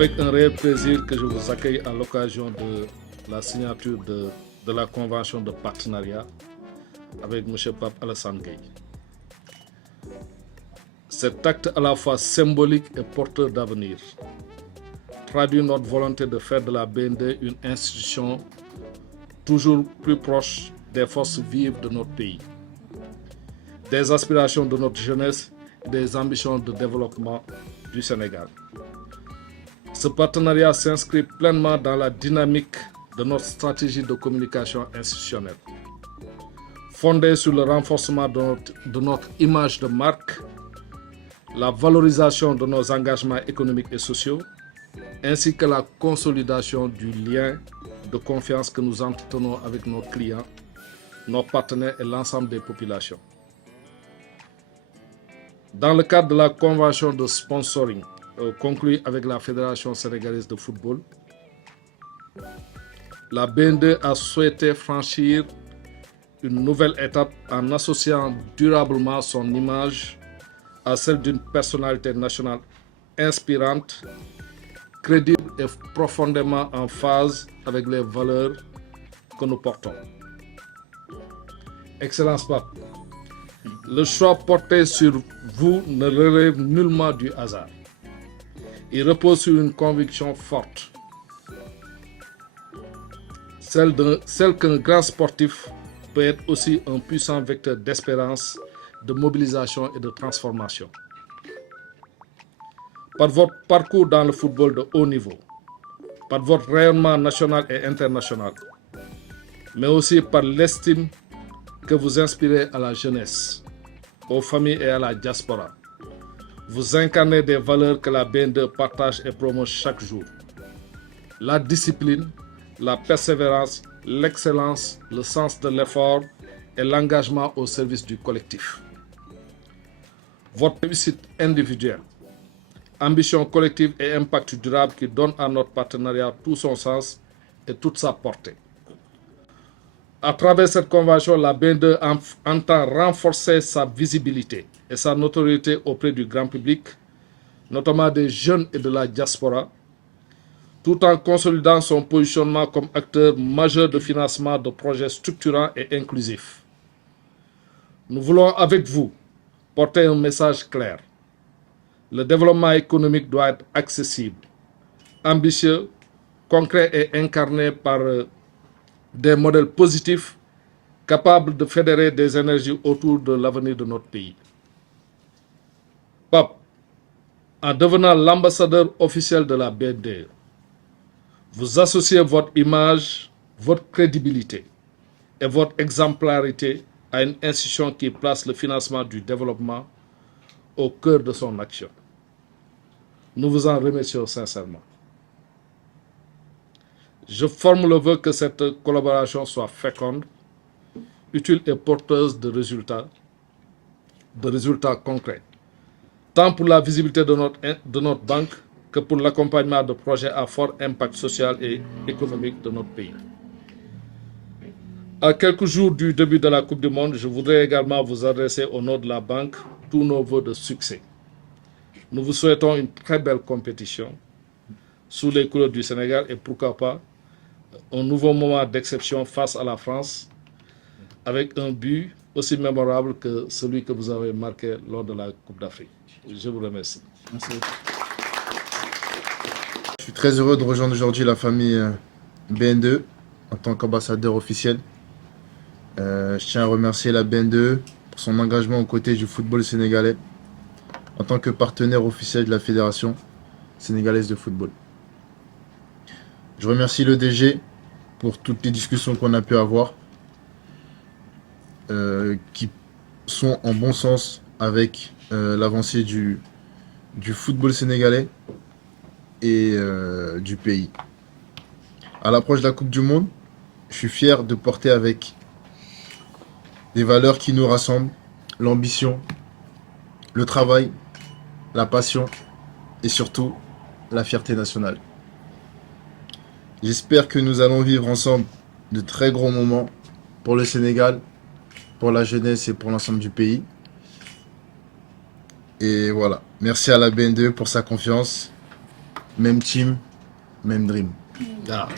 avec un réel plaisir que je vous accueille à l'occasion de la signature de la convention de partenariat avec M. Pape Alassane Gueye. Cet acte à la fois symbolique et porteur d'avenir traduit notre volonté de faire de la BND une institution toujours plus proche des forces vives de notre pays, des aspirations de notre jeunesse et des ambitions de développement du Sénégal. Ce partenariat s'inscrit pleinement dans la dynamique de notre stratégie de communication institutionnelle, fondée sur le renforcement de notre image de marque, la valorisation de nos engagements économiques et sociaux, ainsi que la consolidation du lien de confiance que nous entretenons avec nos clients, nos partenaires et l'ensemble des populations. Dans le cadre de la convention de sponsoring conclue avec la Fédération sénégalaise de football, la BND a souhaité franchir une nouvelle étape en associant durablement son image à celle d'une personnalité nationale inspirante, crédible et profondément en phase avec les valeurs que nous portons. Excellence Pape, le choix porté sur vous ne relève nullement du hasard. Il repose sur une conviction forte, celle qu'un grand sportif peut être aussi un puissant vecteur d'espérance, de mobilisation et de transformation. Par votre parcours dans le football de haut niveau, par votre rayonnement national et international, mais aussi par l'estime que vous inspirez à la jeunesse, aux familles et à la diaspora. Vous incarnez des valeurs que la BND partage et promeut chaque jour. La discipline, la persévérance, l'excellence, le sens de l'effort et l'engagement au service du collectif. Votre réussite individuelle, ambition collective et impact durable qui donne à notre partenariat tout son sens et toute sa portée. À travers cette convention, la BND entend renforcer sa visibilité et sa notoriété auprès du grand public, notamment des jeunes et de la diaspora, tout en consolidant son positionnement comme acteur majeur de financement de projets structurants et inclusifs. Nous voulons avec vous porter un message clair. Le développement économique doit être accessible, ambitieux, concret et incarné par des modèles positifs capables de fédérer des énergies autour de l'avenir de notre pays. Pape, en devenant l'ambassadeur officiel de la BND, vous associez votre image, votre crédibilité et votre exemplarité à une institution qui place le financement du développement au cœur de son action. Nous vous en remercions sincèrement. Je forme le vœu que cette collaboration soit féconde, utile et porteuse de résultats concrets, tant pour la visibilité de notre banque que pour l'accompagnement de projets à fort impact social et économique de notre pays. À quelques jours du début de la Coupe du Monde, je voudrais également vous adresser au nom de la banque tous nos vœux de succès. Nous vous souhaitons une très belle compétition sous les couleurs du Sénégal et pourquoi pas un nouveau moment d'exception face à la France avec un but aussi mémorable que celui que vous avez marqué lors de la Coupe d'Afrique. Je vous remercie. Merci. Je suis très heureux de rejoindre aujourd'hui la famille BN2 en tant qu'ambassadeur officiel. Je tiens à remercier la BN2 pour son engagement aux côtés du football sénégalais en tant que partenaire officiel de la Fédération sénégalaise de football. Je remercie le DG pour toutes les discussions qu'on a pu avoir qui sont en bon sens avec l'avancée du football sénégalais et du pays. À l'approche de la Coupe du Monde, je suis fier de porter avec des valeurs qui nous rassemblent, l'ambition, le travail, la passion et surtout la fierté nationale. J'espère que nous allons vivre ensemble de très gros moments pour le Sénégal, pour la jeunesse et pour l'ensemble du pays. Et voilà, merci à la BN2 pour sa confiance même team, même dream. Ah,